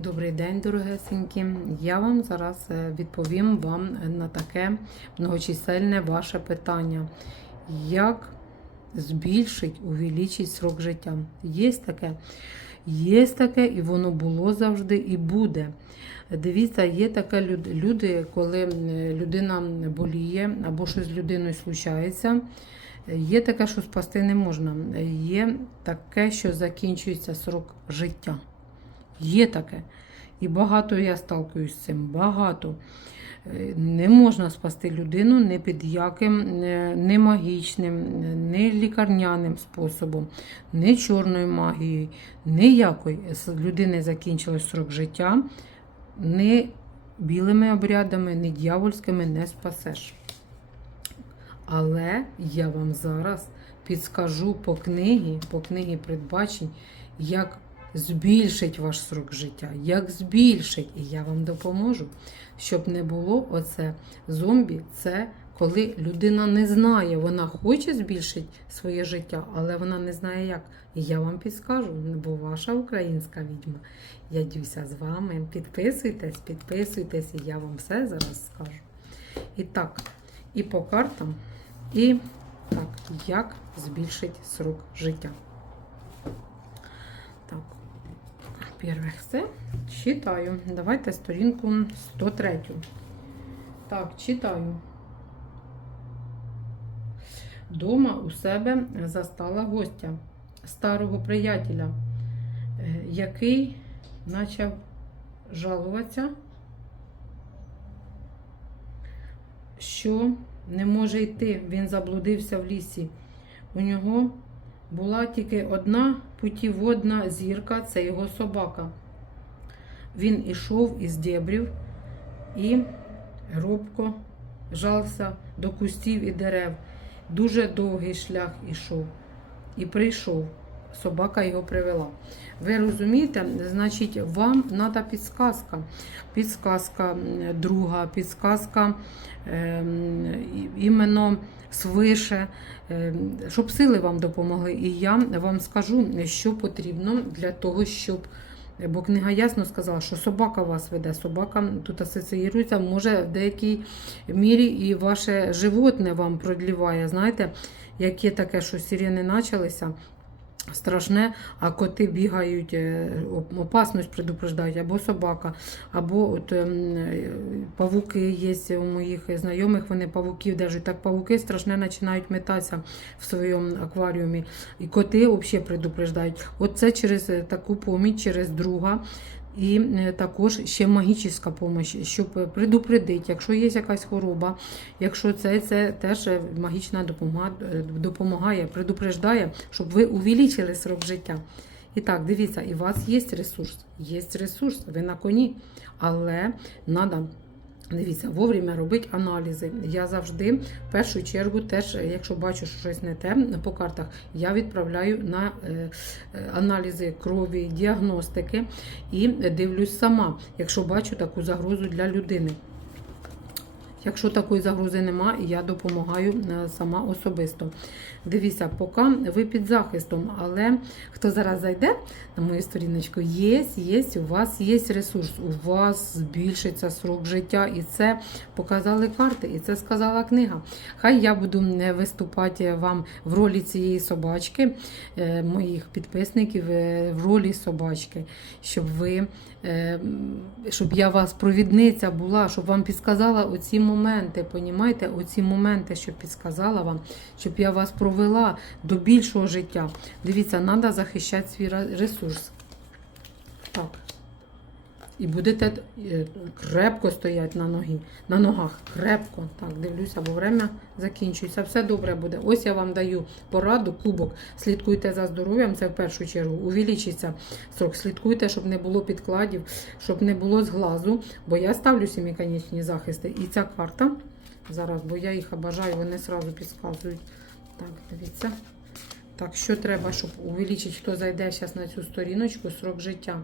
Добрий день, дорогесенькі. Я вам зараз е, відповім вам на таке многочисельне ваше питання. Як збільшить, увеличить срок життя? Є таке? Є таке, і воно було завжди і буде. Дивіться, є таке люди, коли людина боліє або щось з людиною случається. Є таке, що спасти не можна. Є таке, що закінчується срок життя. Є таке. І багато я сталкуюсь з цим. Багато. Е, Не можна спасти людину ні під яким не магічним, не лікарняним способом, не чорною магією, ніякої з людини закінчилось срок життя, ні білими обрядами, ні дьявольськими не спасеш. Але я вам зараз підскажу по книгі, по книгі передбачень, як збільшить ваш срок життя, як збільшить, і я вам допоможу, щоб не було оце зомбі. Це коли людина не знає, вона хоче збільшити своє життя, але вона не знає як. І я вам підскажу, бо ваша українська відьма. Я дюся з вами. Підписуйтесь, підписуйтесь, і я вам все зараз скажу. І так, і по картам, і так, як збільшить срок життя. Так, перше все. Читаю. Давайте сторінку 103. Так, читаю. Дома у себе застала гостя, старого приятеля, е, який почав жалуватися, що не може йти. Він заблудився в лісі. У нього була тільки одна путіводна зірка це його собака. Він ішов із дєбрів і робко жался до кустів і дерев. Дуже довгий шлях ішов і прийшов. Собака його привела. Ви розумієте, значить, вам треба підсказка. Підсказка друга, підсказка і- іменно свише, ем, щоб сили вам допомогли. І я вам скажу, що потрібно для того, щоб. Бо книга ясно сказала, що собака вас веде. Собака тут асоціюється, може в деякій мірі і ваше животне вам продліває. Знаєте, яке таке, що сирени почалися. Страшне, а коти бігають, е, опасність предупреждають, або собака, або от, ем, павуки є у моїх знайомих, вони павуків держать. Так павуки страшне починають метатися в своєму акваріумі. І коти взагалі предупреждають. От це через е, таку поміч, через друга. І е, також ще магічна допомога, щоб предупредити, якщо є якась хвороба, якщо це, це теж магічна допомога допомагає, предупреждає, щоб ви увеличили срок життя. І так, дивіться, і у вас є ресурс, є ресурс, ви на коні, але треба. Дивіться, вовремя робити аналізи. Я завжди, в першу чергу, теж, якщо бачу, що щось не те по картах, я відправляю на е, е, аналізи крові, діагностики і дивлюсь сама, якщо бачу таку загрозу для людини. Якщо такої загрози нема, я допомагаю е, сама особисто. Дивіться, поки ви під захистом, але хто зараз зайде на мою сторіночку, є, є, у вас є ресурс, у вас збільшиться срок життя, і це показали карти, і це сказала книга. Хай я буду виступати вам в ролі цієї собачки, е, моїх підписників, е, в ролі собачки, щоб ви. Щоб я вас провідниця була, щоб вам підсказала оці моменти, понімаєте? Оці моменти, щоб підсказала вам, щоб я вас провела до більшого життя. Дивіться, треба захищати свій ресурс. Так. І будете е, крепко стояти на ногі, на ногах. Крепко. Так, дивлюся, бо время закінчується. Все добре буде. Ось я вам даю пораду, кубок. Слідкуйте за здоров'ям, це в першу чергу. Увеличиться срок. Слідкуйте, щоб не було підкладів, щоб не було зглазу. Бо я ставлю сіміконічні захисти. І ця карта зараз, бо я їх обажаю, вони одразу підказують. Так, дивіться. Так, що треба, щоб увеличити, хто зайде зараз на цю сторіночку, срок життя.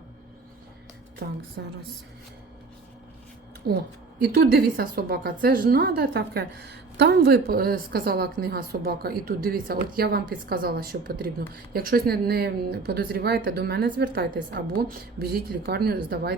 Так, зараз. О, і тут дивіться собака. Це ж надо таке. Там ви е, сказала книга собака, і тут дивіться, от я вам підсказала, що потрібно. Якщо щось не, не подозріваєте, до мене звертайтесь або біжіть в лікарню, здавайте.